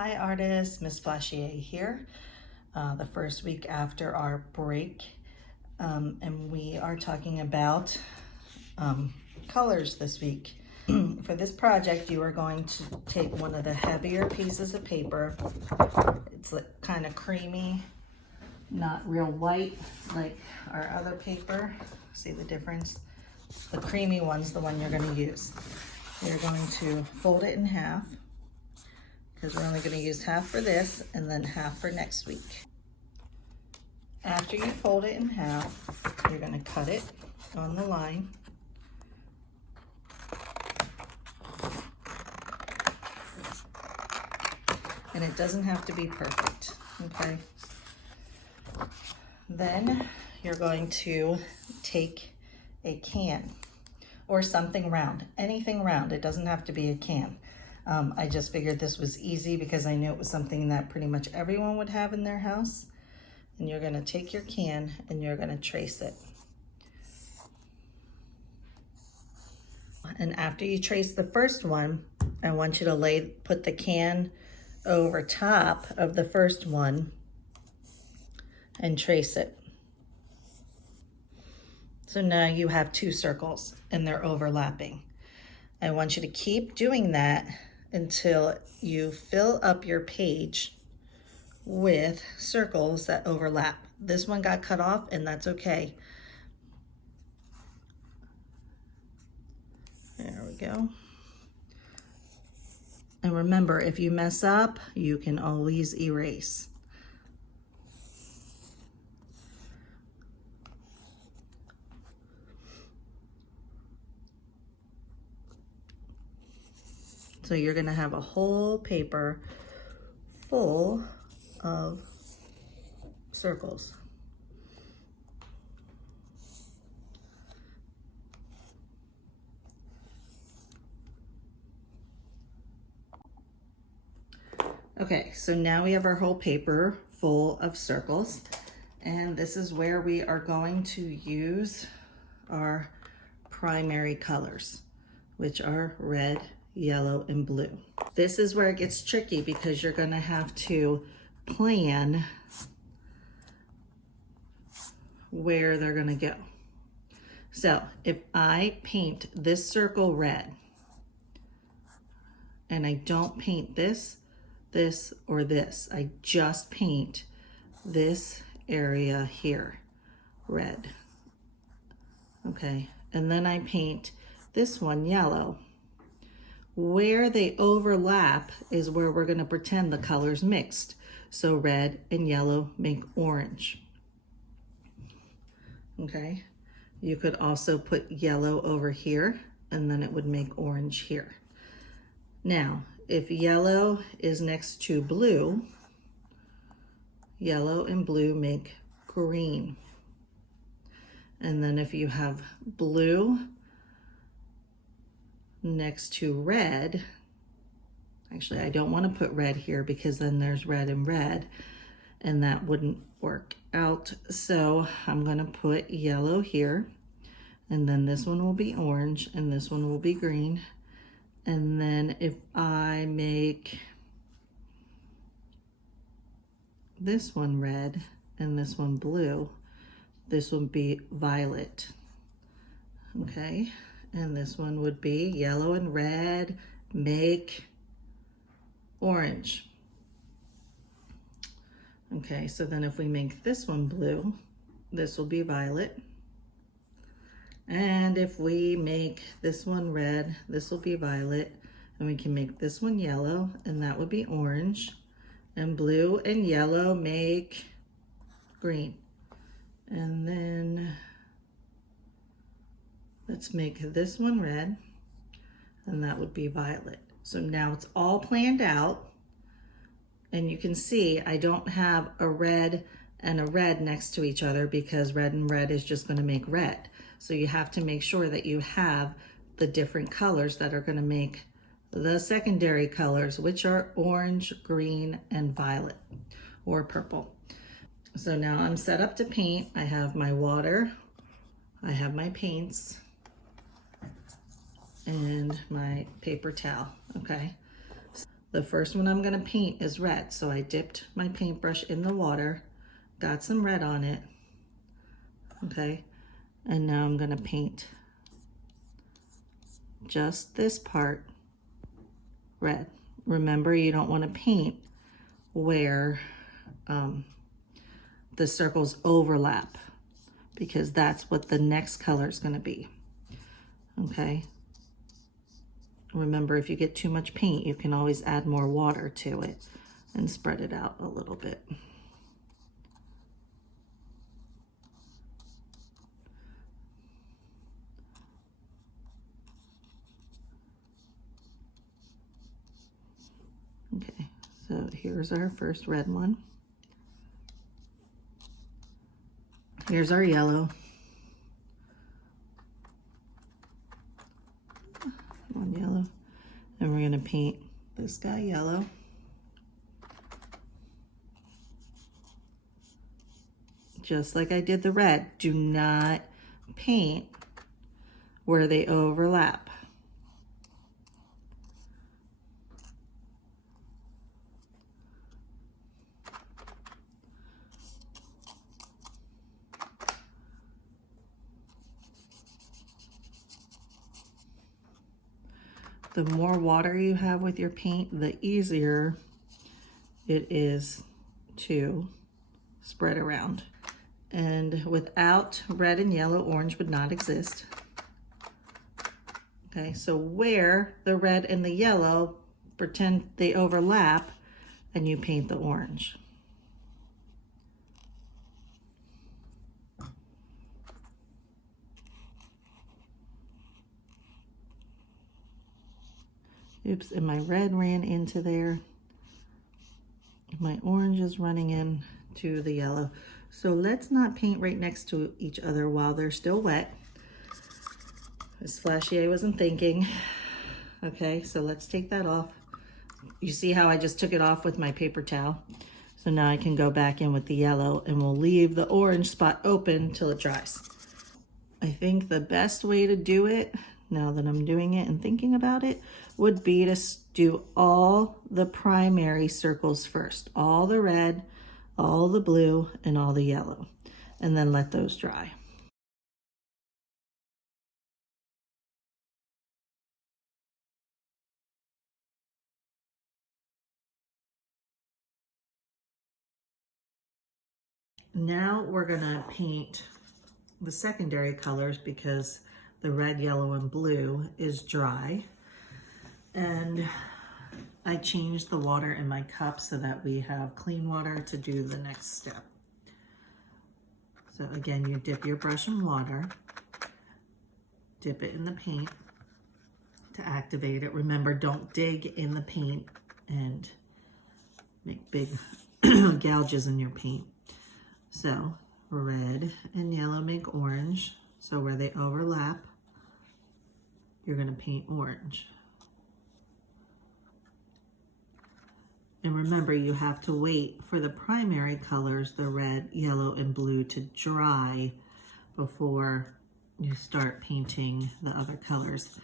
Hi artists, Miss Flashier here. The first week after our break, and we are talking about colors this week. For this project, you are going to take one of the heavier pieces of paper. It's like kind of creamy, not real white like our other paper. See the difference? The creamy one's the one you're going to use. You're going to fold it in half, because we're only going to use half for this and then half for next week. After you fold it in half, you're going to cut it on the line. And it doesn't have to be perfect, okay? Then you're going to take a can or something round, anything round. It doesn't have to be a can. I just figured this was easy because I knew it was something that pretty much everyone would have in their house. And you're gonna take your can and you're gonna trace it. And after you trace the first one, I want you to put the can over top of the first one and trace it. So now you have two circles and they're overlapping. I want you to keep doing that until you fill up your page with circles that overlap. This one got cut off and that's okay. There we go. And remember, if you mess up, you can always erase. So you're gonna have a whole paper full of circles. Okay, so now we have our whole paper full of circles, and this is where we are going to use our primary colors, which are red, yellow, and blue. This is where it gets tricky because you're gonna have to plan where they're gonna go. So if I paint this circle red, and I don't paint this, this, or this, I just paint this area here red, okay? And then I paint this one yellow. Where they overlap is where we're gonna pretend the colors mixed. So red and yellow make orange. Okay, you could also put yellow over here and then it would make orange here. Now, if yellow is next to blue, yellow and blue make green. And then if you have blue next to red, actually I don't want to put red here because then there's red and that wouldn't work out. So I'm going to put yellow here, and then this one will be orange and this one will be green. And then if I make this one red and this one blue, this will be violet, okay? And this one would be yellow and red make orange. Okay, so then if we make this one blue, this will be violet. And if we make this one red, this will be violet. And we can make this one yellow, and that would be orange. And blue and yellow make green. And then let's make this one red, and that would be violet. So now it's all planned out. And you can see I don't have a red and a red next to each other because red and red is just going to make red. So you have to make sure that you have the different colors that are going to make the secondary colors, which are orange, green, and violet or purple. So now I'm set up to paint. I have my water, I have my paints, and my paper towel, okay? The first one I'm gonna paint is red. So I dipped my paintbrush in the water, got some red on it, okay? And now I'm gonna paint just this part red. Remember, you don't wanna paint where the circles overlap, because that's what the next color is gonna be, okay? Remember, if you get too much paint, you can always add more water to it and spread it out a little bit. Okay, so here's our first red one. Here's our yellow. One yellow. And we're gonna paint this guy yellow. Just like I did the red. Do not paint where they overlap. The more water you have with your paint, the easier it is to spread around. And without red and yellow, orange would not exist. Okay, so where the red and the yellow, pretend they overlap, and you paint the orange. Oops, and my red ran into there. My orange is running in to the yellow. So let's not paint right next to each other while they're still wet. Miss Flashier wasn't thinking. Okay, so let's take that off. You see how I just took it off with my paper towel? So now I can go back in with the yellow, and we'll leave the orange spot open till it dries. I think the best way to do it, now that I'm doing it and thinking about it, would be to do all the primary circles first. All the red, all the blue, and all the yellow. And then let those dry. Now we're gonna paint the secondary colors because the red, yellow, and blue is dry. And I changed the water in my cup so that we have clean water to do the next step. So again, you dip your brush in water, dip it in the paint to activate it. Remember, don't dig in the paint and make big gouges in your paint. So red and yellow make orange. So where they overlap, you're gonna paint orange. And remember, you have to wait for the primary colors, the red, yellow, and blue, to dry before you start painting the other colors.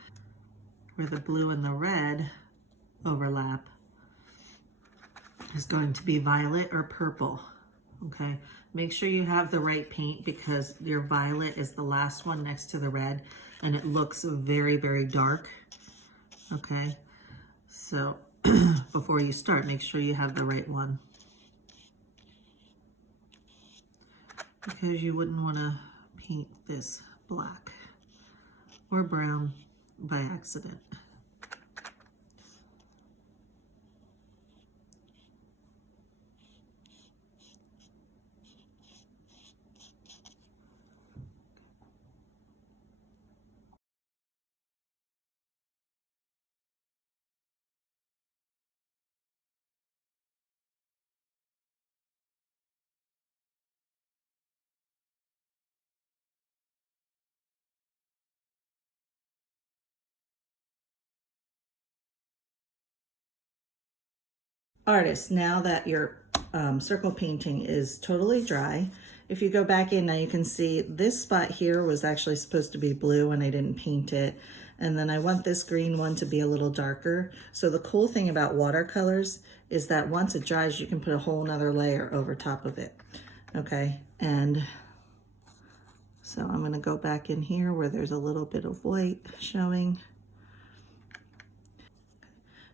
Where the blue and the red overlap is going to be violet or purple, okay? Make sure you have the right paint because your violet is the last one next to the red and it looks very, very dark, okay? So before you start, make sure you have the right one, because you wouldn't want to paint this black or brown by accident. Artists, now that your circle painting is totally dry, if you go back in now, you can see this spot here was actually supposed to be blue and I didn't paint it. And then I want this green one to be a little darker. So the cool thing about watercolors is that once it dries, you can put a whole nother layer over top of it. Okay, and so I'm gonna go back in here where there's a little bit of white showing.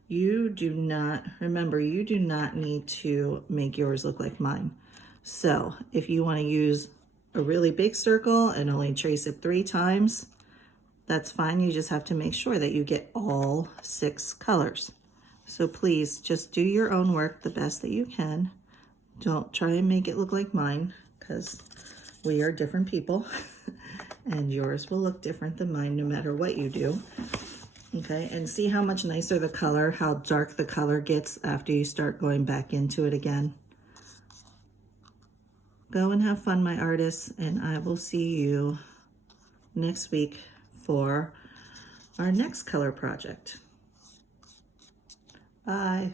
You do not, remember, you do not need to make yours look like mine. So if you wanna use a really big circle and only trace it 3 times, that's fine. You just have to make sure that you get all 6 colors. So please just do your own work the best that you can. Don't try and make it look like mine, because we are different people and yours will look different than mine no matter what you do. Okay, and see how much nicer the color, how dark the color gets after you start going back into it again. Go and have fun, my artists, and I will see you next week for our next color project. Bye.